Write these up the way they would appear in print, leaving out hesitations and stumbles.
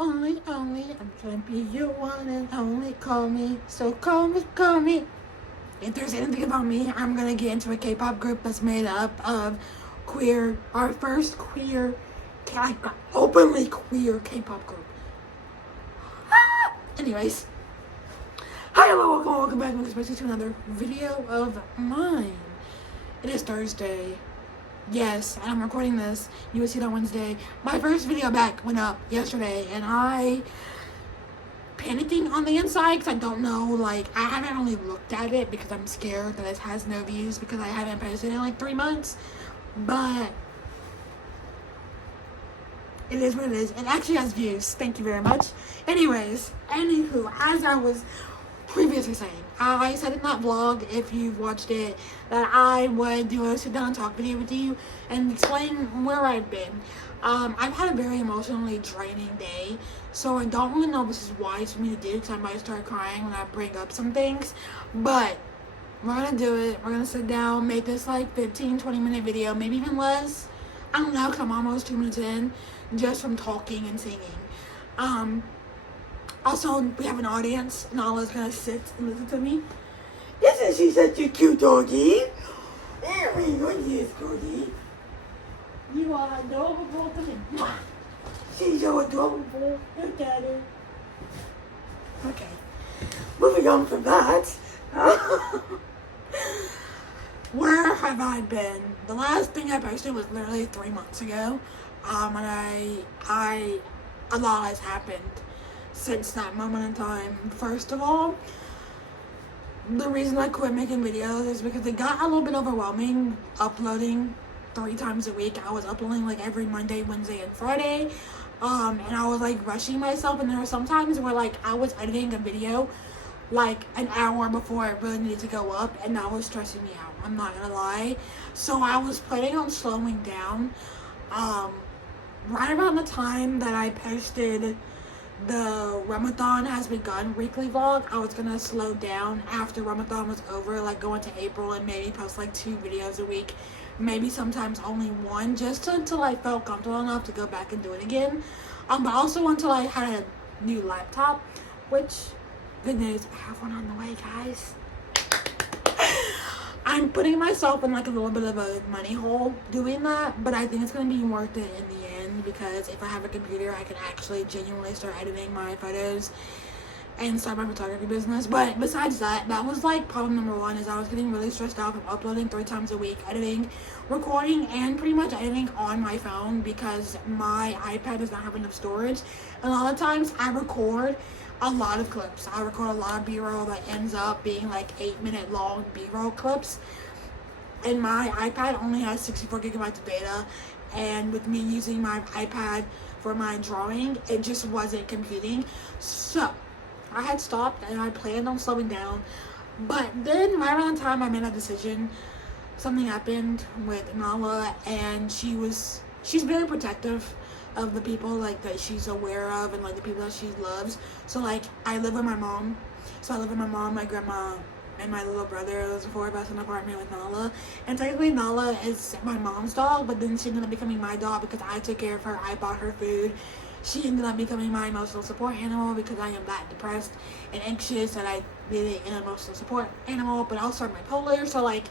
I'm trying to be your one and only. Call me, so call me. If there's anything about me, I'm gonna get into a K-pop group that's made up of our first queer, openly queer K-pop group. Anyways, hi, hello, welcome back, especially to another video of mine. It is Thursday. Yes, and I'm recording this. You will see it on Wednesday. My first video back went up yesterday, and I panicking on the inside because I don't know, I haven't really looked at it because I'm scared that it has no views because I haven't posted in 3 months. But it is what it is. It actually has views. Thank you very much. Anyways, anywho, as I was previously saying, I said in that vlog, if you've watched it, that I would do a sit down and talk video with you and explain where I've been. I've had a very emotionally draining day, so I don't really know if this is wise for me to do because I might start crying when I bring up some things, but we're gonna do it. We're gonna sit down, make this 15-20 minute video, maybe even less. I don't know because I'm almost 2 minutes in just from talking and singing. Also, we have an audience. Nala's gonna sit and listen to me. Isn't she such a cute doggy? Yes, doggy. You are adorable to me. She's so adorable. Look at her. Okay. Moving on from that. Where have I been? The last thing I posted was literally 3 months ago. And a lot has happened since that moment in time. First of all, the reason I quit making videos is because it got a little bit overwhelming uploading 3 times a week. I was uploading every Monday, Wednesday, and Friday. And I was rushing myself, and there were some times where I was editing a video an hour before it really needed to go up, and that was stressing me out. I'm not gonna lie. So I was planning on slowing down. Right around the time that I posted the Ramadan has begun weekly vlog, I was gonna slow down after Ramadan was over, go into April and maybe post 2 videos a week, maybe sometimes only 1, just until I felt comfortable enough to go back and do it again. But also until I had a new laptop, which, good news, I have one on the way, guys. I'm putting myself in a little bit of a money hole doing that, but I think it's going to be worth it in the end because if I have a computer, I can actually genuinely start editing my photos and start my photography business. But besides that, that was problem number 1 is I was getting really stressed out from uploading 3 times a week, editing, recording, and pretty much editing on my phone because my iPad does not have enough storage. And a lot of times I record a lot of clips. I record a lot of B-roll that ends up being 8-minute long B-roll clips. And my iPad only has 64 gigabytes of data. And with me using my iPad for my drawing, it just wasn't computing. So I had stopped and I planned on slowing down. But then right around the time I made that decision, something happened with Nala, and she's very protective of the people that she's aware of and the people that she loves. So I live with my mom. So I live with my mom, my grandma, and my little brother. There's 4 of us in an apartment with Nala. And technically Nala is my mom's dog, but then she ended up becoming my dog because I took care of her. I bought her food. She ended up becoming my emotional support animal because I am that depressed and anxious that I needed an emotional support animal, but also bipolar. So it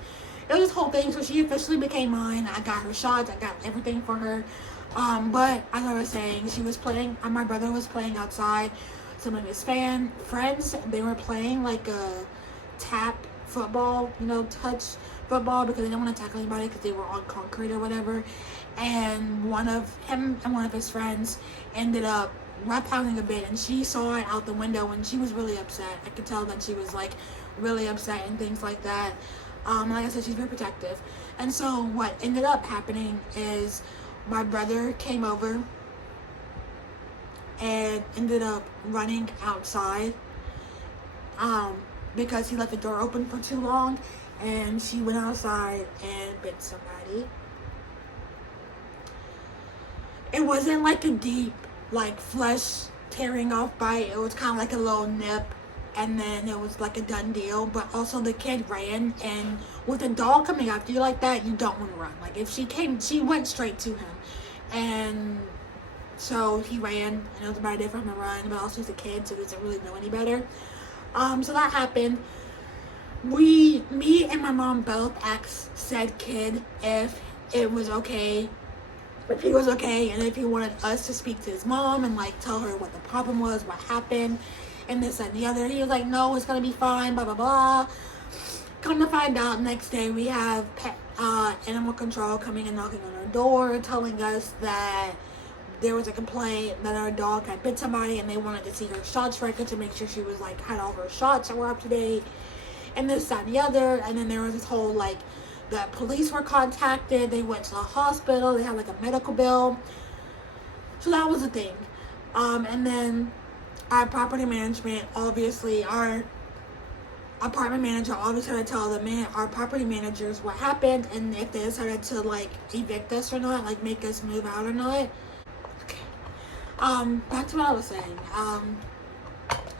was this whole thing. So she officially became mine. I got her shots. I got everything for her. But as I was saying, she was playing, my brother was playing outside. Some of his friends, they were playing a tap football, touch football because they didn't want to tackle anybody because they were on concrete or whatever. And one of his friends ended up roughhousing a bit, and she saw it out the window and she was really upset. I could tell that she was really upset and things like that. Like I said, she's very protective. And so what ended up happening is my brother came over and ended up running outside because he left the door open for too long, and she went outside and bit somebody. It wasn't a deep flesh tearing off bite. It was kind of a little nip, and then it was a done deal. But also the kid ran, and with a dog coming after you like that, you don't want to run. If she came, she went straight to him, and So he ran, and it was about a day for him to run, but also he's a kid, so he doesn't really know any better. So that happened. Me and my mom both asked said kid if it was okay, if he was okay, and if he wanted us to speak to his mom and like tell her what the problem was, what happened, and this and the other. He was like, no, it's gonna be fine, blah blah blah. Come to find out, next day we have animal control coming and knocking on our door, telling us that there was a complaint that our dog had bit somebody, and they wanted to see her shots record to make sure she was like had all her shots that were up to date, and this, that, and the other. And then there was this whole like, the police were contacted, they went to the hospital, they had like a medical bill. So that was the thing. And then our property management, obviously, our apartment manager obviously had to tell our property managers what happened and if they decided to like evict us or not, like make us move out or not. Okay. Back to what I was saying.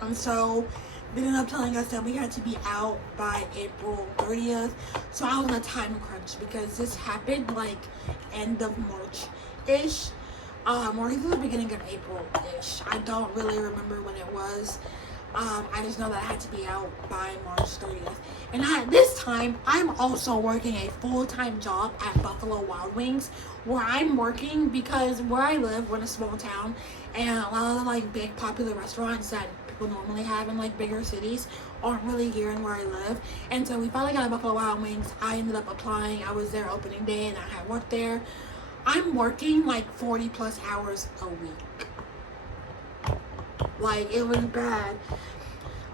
And so they ended up telling us that we had to be out by April 30th. So I was on a time crunch because this happened like end of March-ish. Or even the beginning of April-ish. I don't really remember when it was. I just know that I had to be out by March 30th. And at this time, I'm also working a full-time job at Buffalo Wild Wings, where I'm working because where I live, we're in a small town, and a lot of the like big popular restaurants that people normally have in like bigger cities aren't really here in where I live. And so we finally got a Buffalo Wild Wings. I ended up applying. I was there opening day and I had worked there. I'm working like 40 plus hours a week. Like, it was bad.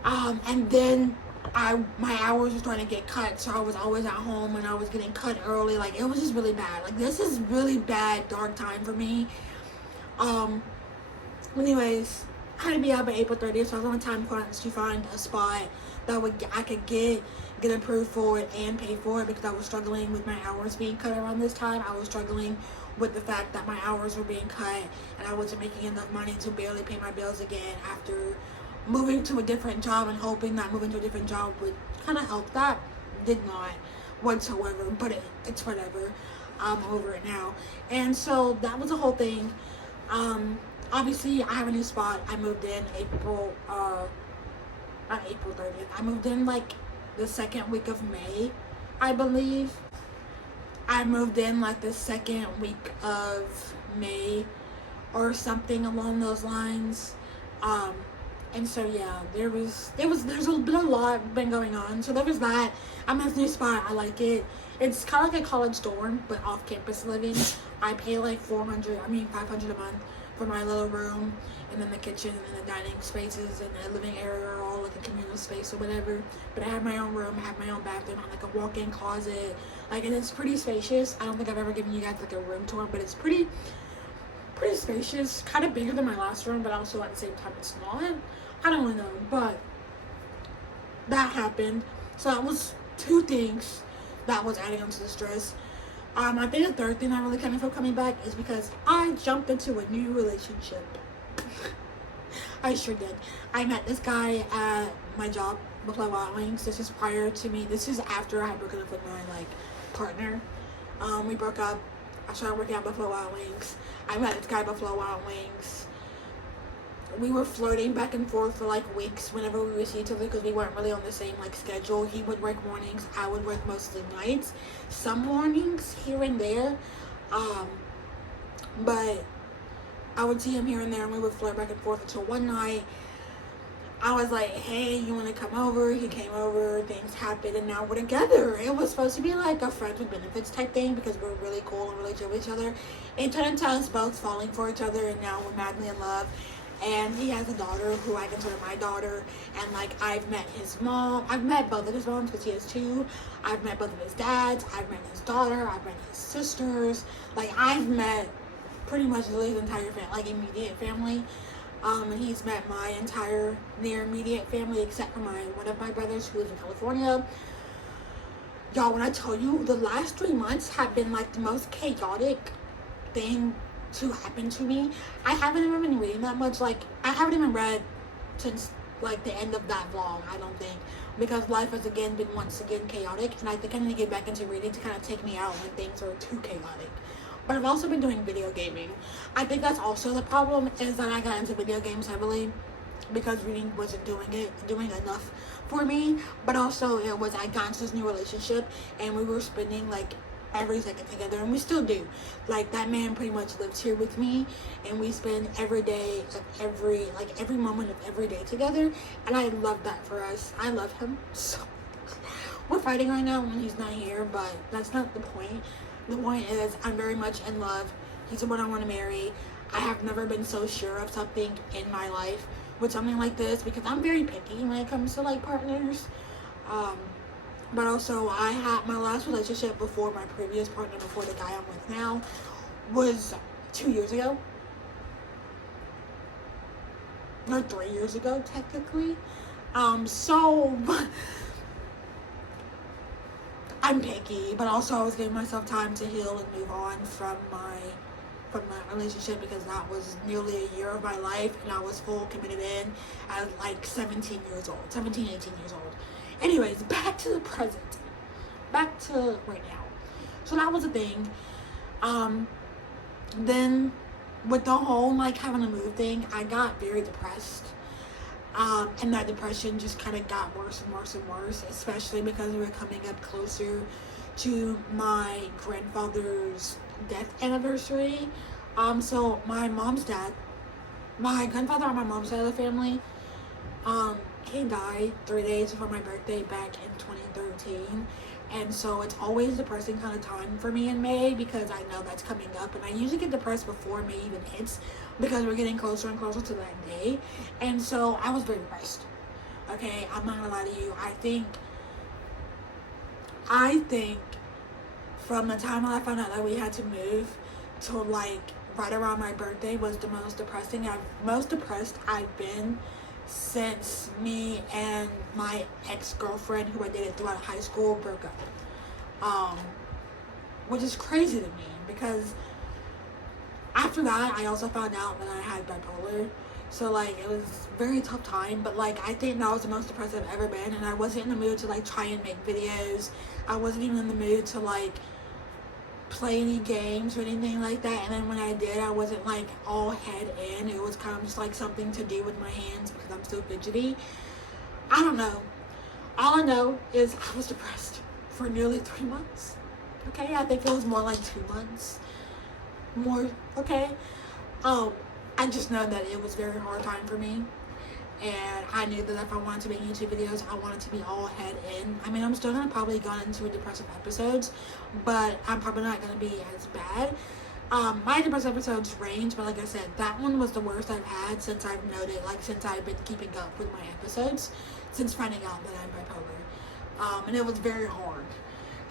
And then my hours were starting to get cut, so I was always at home and I was getting cut early. Like, it was just really bad. Like, this is really bad, dark time for me. Anyways, I had to be out by April 30th, so I was on a time crunch to find a spot that I could get approved for it and pay for it, because I was struggling with my hours being cut around this time. I was struggling with the fact that my hours were being cut and I wasn't making enough money to barely pay my bills again after moving to a different job and hoping that moving to a different job would kind of help. That did not whatsoever, but it's whatever. I'm over it now. And so that was the whole thing. Obviously I have a new spot. I moved in not April 30th. I moved in like the second week of May, I believe. I moved in like the second week of May or something along those lines. And so yeah, there's been a lot been going on. So there was that. I'm in this new spot. I like it. It's kind of like a college dorm, but off-campus living. I pay like $500 a month for my little room, and then the kitchen and the dining spaces and the living area are all like a communal space or whatever. But I have my own room, I have my own bathroom, I have like a walk-in closet, like, and it's pretty spacious. I don't think I've ever given you guys like a room tour, but it's pretty spacious, kind of bigger than my last room, but also at the same time it's not. I don't really know, but that happened. So that was two things that was adding on to the stress. I think the third thing I really kind of feel coming back is because I jumped into a new relationship. I sure did. I met this guy at my job, Buffalo Wild Wings. This is prior to me. This is after I had broken up with my partner. We broke up. I started working at Buffalo Wild Wings. I met this guy at Buffalo Wild Wings. We were flirting back and forth for weeks whenever we would see each other, because we weren't really on the same schedule. He would work mornings, I would work mostly nights, some mornings here and there, but I would see him here and there, and we would flirt back and forth until one night I was like, hey, you want to come over? He came over, things happened, and now we're together. It was supposed to be like a friends with benefits type thing, because we're really cool and really chill with each other. It turned into us both falling for each other, and now we're madly in love. And he has a daughter who I consider my daughter, and I've met his mom. I've met both of his moms, because he has two. I've met both of his dads. I've met his daughter. I've met his sisters. I've met pretty much his entire family, immediate family. And he's met my entire near immediate family, except for one of my brothers who lives in California. Y'all, when I tell you, the last 3 months have been the most chaotic thing to happen to me. I haven't even been reading that much. I haven't even read since the end of that vlog, I don't think, because life has once again chaotic, and I think I need to get back into reading to kind of take me out when things are too chaotic. but I've also been doing video gaming. I think that's also the problem, is that I got into video games heavily because reading wasn't doing enough for me. But also it was, I got into this new relationship and we were spending like every second together, and we still do. Like, that man pretty much lives here with me, and we spend every day of every moment of every day together, and I love that for us. I love him so. We're fighting right now when he's not here, but that's not the point. The point is, I'm very much in love. He's the one I want to marry. I have never been so sure of something in my life with something like this, because I'm very picky when it comes to like partners. But also, I had my last relationship before my previous partner, before the guy I'm with now, was 2 years ago. Or 3 years ago, technically. So I'm picky, but also I was giving myself time to heal and move on from that relationship, because that was nearly a year of my life, and I was full committed in at like 18 years old. Anyways, back to the present. Back to right now. So that was a thing. Then with the whole like having to move thing, I got very depressed. And that depression just kind of got worse and worse and worse, especially because we were coming up closer to my grandfather's death anniversary. So my mom's dad, my grandfather on my mom's side of the family, he died 3 days before my birthday back in 2013. And so it's always a depressing kind of time for me in May, because I know that's coming up, and I usually get depressed before May even hits, because we're getting closer and closer to that day. And so I was very depressed. Okay, I'm not gonna lie to you. I think from the time that I found out that we had to move to like right around my birthday was the most depressed I've been since me and my ex-girlfriend, who I dated throughout high school, broke up. Which is crazy to me, because after that I also found out that I had bipolar. So like, it was a very tough time, but like, I think that was the most depressed I've ever been, and I wasn't in the mood to like try and make videos. I wasn't even in the mood to like play any games or anything like that. And then when I did, I wasn't like all head in. It was kind of just like something to do with my hands, because I'm so fidgety. I don't know. All I know is I was depressed for nearly 3 months. Okay, I think it was more like 2 months. More, okay. I just know that it was a very hard time for me. And I knew that if I wanted to make YouTube videos, I wanted to be all head in. I mean, I'm still going to probably go into depressive episodes, but I'm probably not going to be as bad. My depressive episodes range, but like I said, that one was the worst I've had since I've been keeping up with my episodes, since finding out that I'm bipolar. And it was very hard.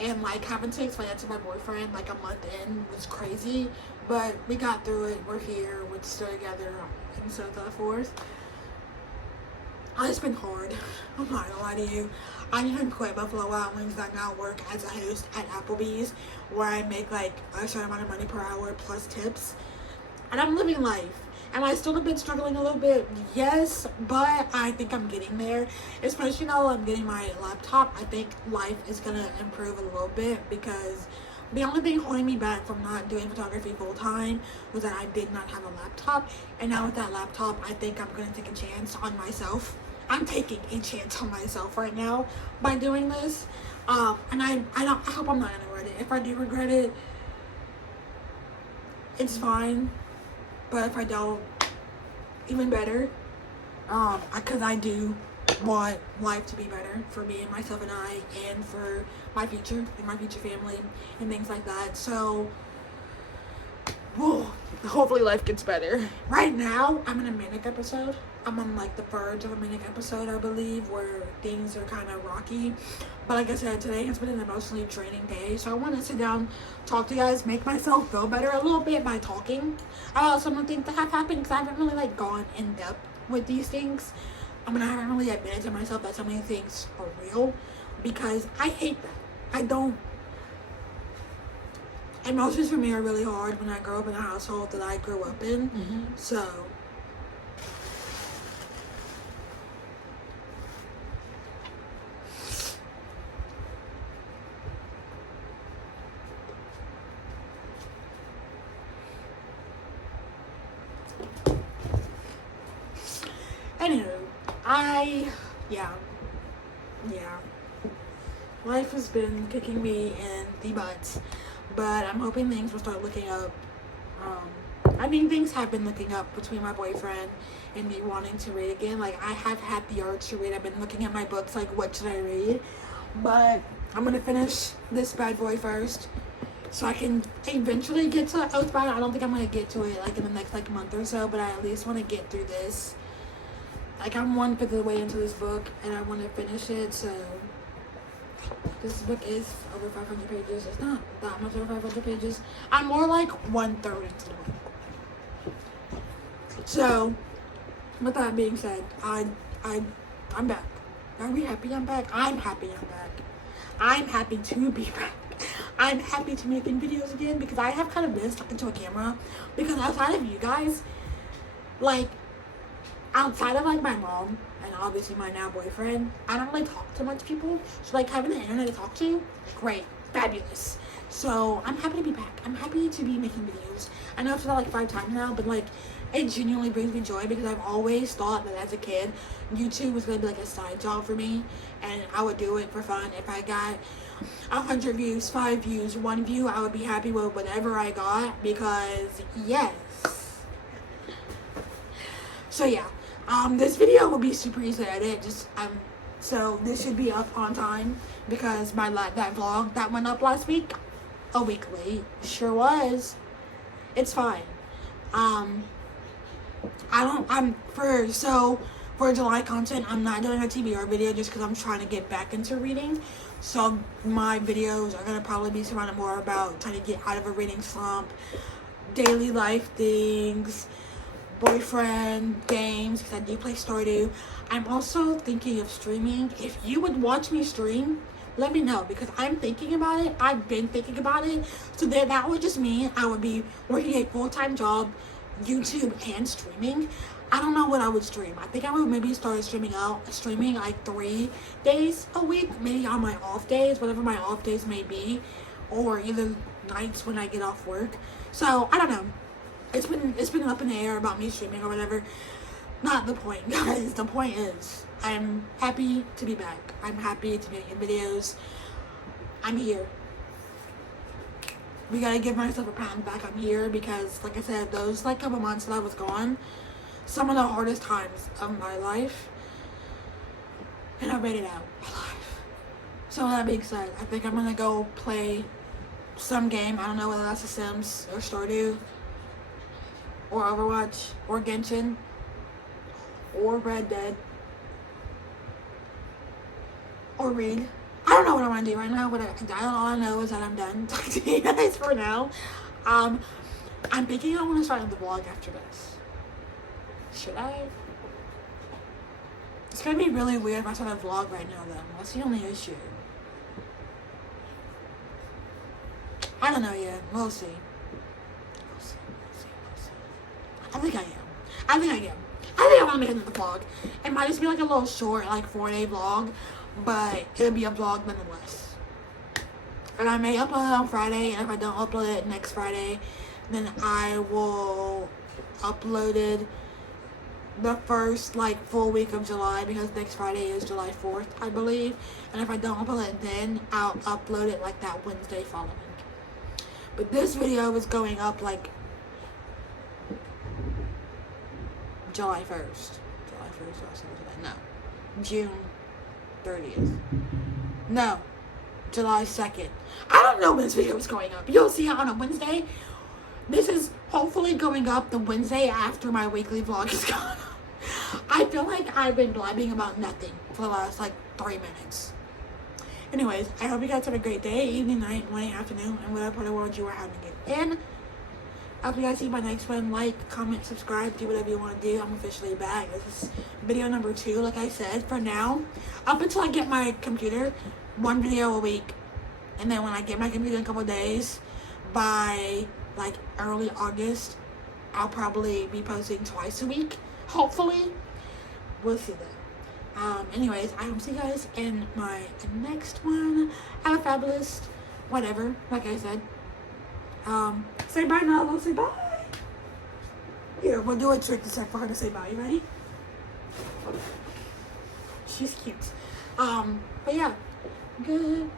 And like, having to explain that to my boyfriend like a month in was crazy, but we got through it. We're here, we're still together, and so forth. It's been hard. I'm not gonna lie to you. I even quit Buffalo Wild Wings. I now work as a host at Applebee's, where I make like a certain amount of money per hour plus tips. And I'm living life. Am I still a bit struggling a little bit? Yes, but I think I'm getting there. Especially now I'm getting my laptop. I think life is gonna improve a little bit, because the only thing holding me back from not doing photography full time was that I did not have a laptop. And now with that laptop, I think I'm gonna take a chance on myself. I'm taking a chance on myself right now by doing this. And I hope I'm not gonna regret it. If I do regret it, it's fine. But if I don't, even better. Because I do want life to be better for me and myself and I, and for my future and my future family and things like that. So, whoa, hopefully life gets better. Right now, I'm in a manic episode. I'm on like the verge of a manic episode, I believe, where things are kind of rocky. But like I said, today has been an emotionally draining day, so I want to sit down, talk to you guys, make myself feel better a little bit by talking about some of the things that have happened, because I haven't really like gone in depth with these things. I mean, I haven't really admitted to myself that some of these things are real, because I hate that. I don't. Emotions for me are really hard when I grow up in a household that I grew up in. So Anywho, yeah. Life has been kicking me in the butt, but I'm hoping things will start looking up. Things have been looking up between my boyfriend and me wanting to read again. Like, I have had the urge to read. I've been looking at my books, like, what should I read? But I'm gonna finish this bad boy first, so I can eventually get to Oathbound. I don't think I'm gonna get to it, like, in the next, like, month or so, but I at least want to get through this. Like, I'm 1/5 of the way into this book, and I want to finish it, so... This book is over 500 pages. It's not that much over 500 pages. I'm more like 1/3 into the book. So, with that being said, I'm back. Are we happy I'm back? I'm happy I'm back. I'm happy to be back. I'm happy to be making videos again because I have kind of been stuck into a camera. Because outside of you guys, like, outside of, like, my mom and obviously my now boyfriend, I don't really talk to much people. So, like, having the internet to talk to, great, fabulous. So, I'm happy to be back. I'm happy to be making videos. I know I've said that, like, 5 times now, but, like, it genuinely brings me joy because I've always thought that as a kid, YouTube was going to be, like, a side job for me. And I would do it for fun. If I got 100 views, 5 views, 1 view, I would be happy with whatever I got because, yes. So, yeah. This video will be super easy to edit. So this should be up on time because that vlog that went up last week, a week late, sure was. It's fine. For July content, I'm not doing a TBR video just because I'm trying to get back into reading. So my videos are gonna probably be surrounded more about trying to get out of a reading slump, daily life things, boyfriend, games, because I do play Stardew. I'm also thinking of streaming. If you would watch me stream, let me know because I'm thinking about it. I've been thinking about it. So that would just mean I would be working a full-time job, YouTube and streaming. I don't know what I would stream. I think I would maybe start streaming like 3 days a week, maybe on my off days, whatever my off days may be, or either nights when I get off work. So I don't know. It's been up in the air about me streaming or whatever. Not the point, guys. The point is, I'm happy to be back. I'm happy to be making videos. I'm here. We gotta give myself a pat on the back. I'm here because, like I said, those like couple months that I was gone, some of the hardest times of my life, and I made it out alive. So with that being said, I think I'm gonna go play some game. I don't know whether that's The Sims or Stardew, or Overwatch, or Genshin, or Red Dead, or read. I don't know what I want to do right now, but all I know is that I'm done talking to you guys for now. I'm thinking I want to start the vlog after this. Should I? It's going to be really weird if I start a vlog right now, though. That's the only issue. I don't know yet. We'll see. I think I am. I think I want to make another vlog. It might just be like a little short, like 4-day vlog, but it'll be a vlog nonetheless. And I may upload it on Friday, and if I don't upload it next Friday, then I will upload it the first like full week of July because next Friday is July 4th, I believe. And if I don't upload it then, I'll upload it like that Wednesday following. But this video is going up like July 1st. July 1st or something like that. No. June 30th. No. July 2nd. I don't know when this video is going up. You'll see it on a Wednesday. This is hopefully going up the Wednesday after my weekly vlog is gone. I feel like I've been blabbing about nothing for the last like 3 minutes. Anyways, I hope you guys have a great day, evening, night, morning, afternoon, and whatever part of the world you are having it in. I hope you guys see my next one. Like, comment, subscribe, do whatever you want to do. I'm officially back. This is video number 2, like I said, for now. Up until I get my computer, 1 video a week. And then when I get my computer in a couple of days, by like early August, I'll probably be posting twice a week. Hopefully. We'll see that. Anyways, I will see you guys in my next one. Have a fabulous whatever, like I said. Say bye now. Say bye. Here, we'll do a trick to check for her to say bye. You ready? She's cute. But yeah. Goodbye.